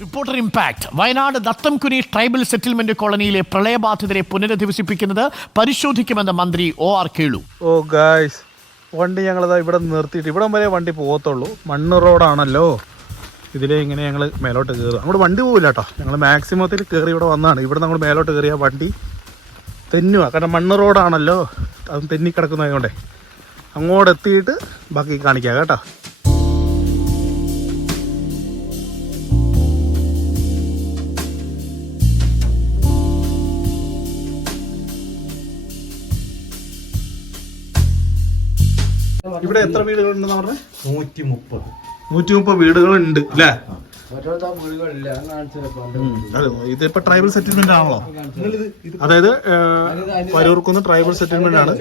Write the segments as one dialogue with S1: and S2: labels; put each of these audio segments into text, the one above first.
S1: Reporter impact Wayanad Dathamkuni tribal settlement കോളനിയിലെ പ്രളയബാധിതരെ പുനരധിവസിപ്പിക്കുന്നത് പരിശോധിക്കുമെന്ന് മന്ത്രി O R Kelu.
S2: Oh guys വണ്ടി ഞങ്ങൾ ഇവിടെ നിർത്തിയിട്ട് ഇവിടം വരെ വണ്ടി പോകത്തുള്ളൂ. മണ്ണ് റോഡാണല്ലോ. ഇതിലെ ഇങ്ങനെ ഞങ്ങൾ മേലോട്ട് കയറുക അങ്ങോട്ട് വണ്ടി പോകില്ല കേട്ടോ ഞങ്ങൾ മാക്സിമത്തിൽ കയറി ഇവിടെ വന്നതാണ് ഇവിടെ നമ്മൾ മേലോട്ട് കയറിയ വണ്ടി തെന്നുക കാരണം മണ്ണ് റോഡാണല്ലോ. അത് തെന്നി കിടക്കുന്നതുകൊണ്ടേ. അങ്ങോട്ട് എത്തിയിട്ട് ബാക്കി കാണിക്കാം കേട്ടോ. ഇവിടെ എത്ര വീടുകളുണ്ടെന്ന് പറഞ്ഞത്
S3: നൂറ്റി മുപ്പത്
S2: നൂറ്റി മുപ്പത് വീടുകളുണ്ട് അല്ലേ ഇതിപ്പോ ട്രൈബൽ സെറ്റിൽമെന്റ് ആണല്ലോ. അതായത് വരൂർക്കുന്ന് ട്രൈബൽ സെറ്റിൽമെന്റ് ആണ്.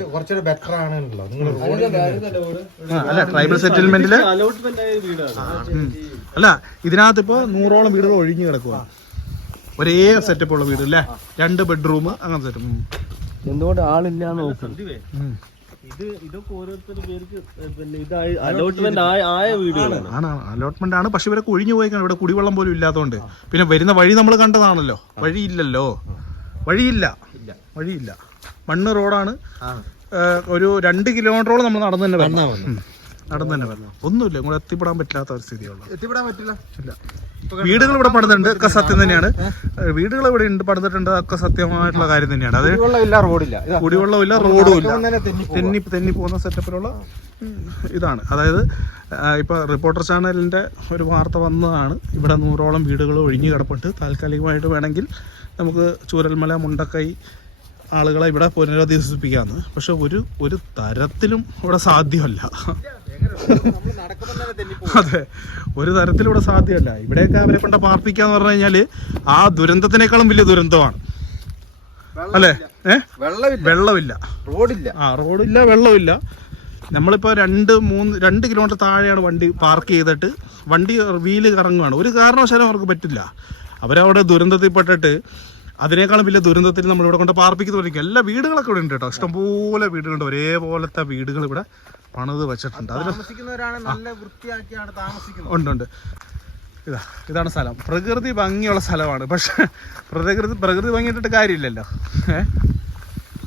S2: അല്ല ട്രൈബൽ സെറ്റിൽമെന്റിൽ. അല്ല ഇതിനകത്ത് ഇപ്പൊ നൂറോളം വീടുകൾ ഒഴിഞ്ഞു കിടക്കുക ഒരേ സെറ്റപ്പ് ഉള്ള വീട് അല്ലേ? രണ്ട് ബെഡ്റൂം അങ്ങനത്തെ സെറ്റപ്പ്
S4: എന്തുകൊണ്ട് ആളില്ല നോക്കും. ഇത് ഇതൊക്കെ ഓരോരുത്തർ പേർക്ക് പിന്നെ ഇത് അലോട്ട്മെന്റ് ആയ വീടുകളാണ്.
S2: ആണ് അലോട്ട്മെന്റ് ആണ്. പക്ഷെ ഇവരൊക്കെ ഒഴിഞ്ഞു പോയിക്കാണ് ഇവിടെ കുടിവെള്ളം പോലും ഇല്ലാത്തതുകൊണ്ട് പിന്നെ വരുന്ന വഴി നമ്മൾ കണ്ടതാണല്ലോ. വഴിയില്ലല്ലോ. വഴിയില്ല. വഴിയില്ല. മണ്ണ് റോഡാണ്. ഒരു രണ്ട് കിലോമീറ്ററോളം നമ്മൾ നടന്നു തന്നെ വരണം. നടന്നു തന്നെ വരണം. ഒന്നുമില്ല ഇങ്ങോട്ട് എത്തിപ്പെടാൻ പറ്റാത്ത ഒരു സ്ഥിതിയുള്ള.
S3: എത്തിപ്പെടാൻ പറ്റില്ല?
S2: ഇല്ല. വീടുകൾ ഇവിടെ പണിതുണ്ട് ഒക്കെ സത്യം തന്നെയാണ്. വീടുകൾ ഇവിടെ ഉണ്ട് പണിതിട്ടുണ്ട് ഒക്കെ സത്യമായിട്ടുള്ള കാര്യം തന്നെയാണ്. അത്
S3: കുടിവെള്ളം
S2: ഇല്ല റോഡും ഇല്ല.
S3: തന്നെ തെന്നി
S2: പോകുന്ന സെറ്റപ്പിലുള്ള ഇതാണ്. അതായത് ഇപ്പൊ റിപ്പോർട്ടർ ചാനലിന്റെ ഒരു വാർത്ത വന്നതാണ്. ഇവിടെ നൂറോളം വീടുകൾ ഒഴിഞ്ഞു കിടപ്പുണ്ട്. താൽക്കാലികമായിട്ട് വേണമെങ്കിൽ നമുക്ക് ചൂരൽമല മുണ്ടക്കൈ ആളുകളെ ഇവിടെ പുനരധിവസിപ്പിക്കാമെന്ന് പക്ഷെ ഒരു ഒരു തരത്തിലും ഇവിടെ സാധ്യമല്ല. അതെ. ഒരു തരത്തിലും ഇവിടെ സാധ്യമല്ല. ഇവിടെയൊക്കെ അവരെ കൊണ്ട് പാർപ്പിക്കാന്ന് പറഞ്ഞു കഴിഞ്ഞാൽ ആ ദുരന്തത്തിനേക്കാളും വലിയ ദുരന്തമാണ്. അല്ലേ? ഏഹ്
S3: വെള്ളമില്ല. റോഡില്ല.
S2: ആ റോഡില്ല വെള്ളമില്ല. നമ്മളിപ്പോൾ രണ്ട് മൂന്ന് രണ്ട് കിലോമീറ്റർ താഴെയാണ് വണ്ടി പാർക്ക് ചെയ്തിട്ട് വണ്ടി വീൽ കറങ്ങുകയാണ് ഒരു കാരണവശാലും അവർക്ക് പറ്റില്ല. അവരവിടെ ദുരന്തത്തിൽപ്പെട്ടിട്ട് അതിനേക്കാളും വലിയ ദുരന്തത്തിൽ നമ്മളിവിടെ കൊണ്ട് പാർപ്പിക്കുന്നവരിക്കും എല്ലാ വീടുകളൊക്കെ ഇവിടെ ഉണ്ട് കേട്ടോ. ഇഷ്ടംപോലെ വീടുകളുണ്ട്. ഒരേപോലത്തെ വീടുകൾ ഇവിടെ പണിത് വെച്ചിട്ടുണ്ട്. അതിൽ ഉണ്ട് ഉണ്ട്. ഇതാ ഇതാണ് സ്ഥലം. പ്രകൃതി ഭംഗിയുള്ള സ്ഥലമാണ്. പക്ഷെ പ്രകൃതി പ്രകൃതി ഭംഗി ഇട്ടിട്ട് കാര്യമില്ലല്ലോ. ഏ?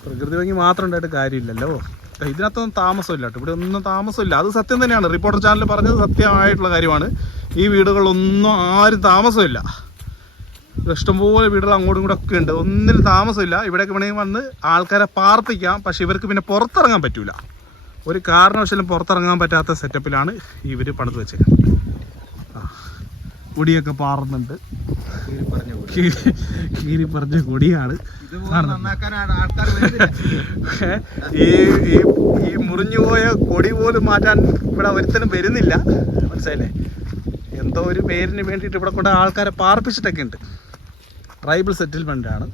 S2: പ്രകൃതി ഭംഗി മാത്രം ഉണ്ടായിട്ട് കാര്യമില്ലല്ലോ ഇതിനകത്തൊന്നും താമസമില്ല കേട്ടോ. ഇവിടെ ഒന്നും താമസമില്ല. അത് സത്യം തന്നെയാണ്. റിപ്പോർട്ടർ ചാനൽ പറഞ്ഞത് സത്യമായിട്ടുള്ള കാര്യമാണ്. ഈ വീടുകളിലൊന്നും ആരും താമസമില്ല. ഇഷ്ടംപോലെ വീടുകൾ അങ്ങോട്ടും കൂടെ ഒക്കെ ഉണ്ട്. ഒന്നിനും താമസമില്ല. ഇവിടെയൊക്കെ വേണമെങ്കിൽ വന്ന് ആൾക്കാരെ പാർപ്പിക്കാം. പക്ഷെ ഇവർക്ക് പിന്നെ പുറത്തിറങ്ങാൻ പറ്റൂല. ഒരു കാരണവശാലും പുറത്തിറങ്ങാൻ പറ്റാത്ത സെറ്റപ്പിലാണ് ഇവർ പണിത് വെച്ചേക്കുന്നത്. ആ കൊടിയൊക്കെ പാറുന്നുണ്ട്. കീരി കീരി പറഞ്ഞ കൊടിയാണ് ഈ ഈ ഈ മുറിഞ്ഞുപോയ കൊടി പോലും മാറ്റാൻ ഇവിടെ ഒരുത്തനും വരുന്നില്ല. മനസ്സിലെ എന്തോ ഒരു പേരിന് വേണ്ടിയിട്ട് ഇവിടെ കൊണ്ട് ആൾക്കാരെ പാർപ്പിച്ചിട്ടൊക്കെ ഉണ്ട്. ട്രൈബൽ സെറ്റിൽമെന്റ് ആണ്.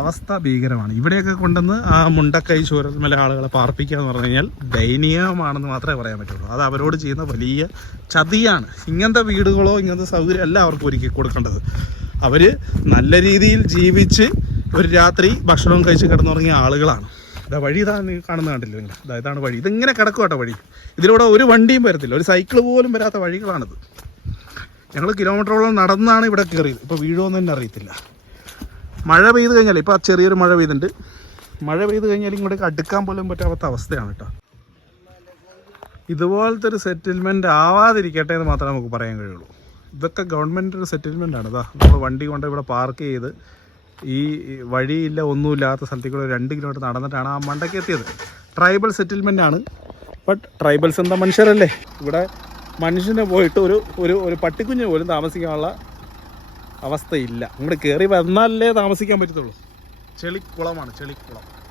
S2: അവസ്ഥ ഭീകരമാണ്. ഇവിടെയൊക്കെ കൊണ്ടുവന്ന് ആ മുണ്ടക്കൈ ചൂരൽമല ആളുകളെ പാർപ്പിക്കുക എന്ന് പറഞ്ഞു കഴിഞ്ഞാൽ ദയനീയമാണെന്ന് മാത്രമേ പറയാൻ പറ്റുള്ളൂ. അത് അവരോട് ചെയ്യുന്ന വലിയ ചതിയാണ്. ഇങ്ങനത്തെ വീടുകളോ ഇങ്ങനത്തെ സൗകര്യം അല്ല അവർക്ക് ഒരുക്കി കൊടുക്കേണ്ടത്. അവർ നല്ല രീതിയിൽ ജീവിച്ച് ഒരു രാത്രി ഭക്ഷണവും കഴിച്ച് കിടന്നുറങ്ങിയ ആളുകളാണ്. ഇതാ വഴി ഇതാ കാണുന്ന കണ്ടില്ല നിങ്ങൾ? ഇതാ ഇതാണ് വഴി. ഇതിങ്ങനെ കിടക്കും കേട്ടോ വഴി. ഇതിലൂടെ ഒരു വണ്ടിയും വരത്തില്ല. ഒരു സൈക്കിൾ പോലും വരാത്ത വഴികളാണിത്. ഞങ്ങൾ കിലോമീറ്ററോളം നടന്നാണ് ഇവിടെ കയറിയത് ഇപ്പോൾ വീഴുമെന്ന് തന്നെ അറിയത്തില്ല. മഴ പെയ്ത് കഴിഞ്ഞാൽ ഇപ്പോൾ ചെറിയൊരു മഴ പെയ്തിട്ടുണ്ട് മഴ പെയ്ത് കഴിഞ്ഞാൽ ഇങ്ങോട്ടേക്ക് അടുക്കാൻ പോലും പറ്റാത്ത അവസ്ഥയാണ് കേട്ടോ ഇതുപോലത്തെ ഒരു സെറ്റിൽമെന്റ് ആവാതിരിക്കട്ടെ എന്ന് മാത്രമേ നമുക്ക് പറയാൻ കഴിയുള്ളൂ. ഇതൊക്കെ ഗവൺമെന്റ് ഒരു സെറ്റിൽമെന്റ് ആണ്. ഇതാ നമ്മൾ വണ്ടി കൊണ്ട് ഇവിടെ പാർക്ക് ചെയ്ത് ഈ വഴിയില്ല ഒന്നുമില്ലാത്ത സ്ഥലത്തേക്ക് കൂടെ രണ്ട് കിലോമീറ്റർ നടന്നിട്ടാണ് ആ മണ്ടയ്ക്ക് എത്തിയത്. ട്രൈബൽ സെറ്റിൽമെന്റ് ആണ്. ബട്ട് ട്രൈബൽസ് എന്താ മനുഷ്യരല്ലേ? ഇവിടെ മനുഷ്യനെ പോയിട്ട് ഒരു ഒരു ഒരു പട്ടിക്കുഞ്ഞ് പോലും താമസിക്കാനുള്ള അവസ്ഥയില്ല. അങ്ങോട്ട് കയറി വന്നാലേ താമസിക്കാൻ പറ്റത്തുള്ളൂ. ചെളിക്കുളമാണ് ചെളിക്കുളം.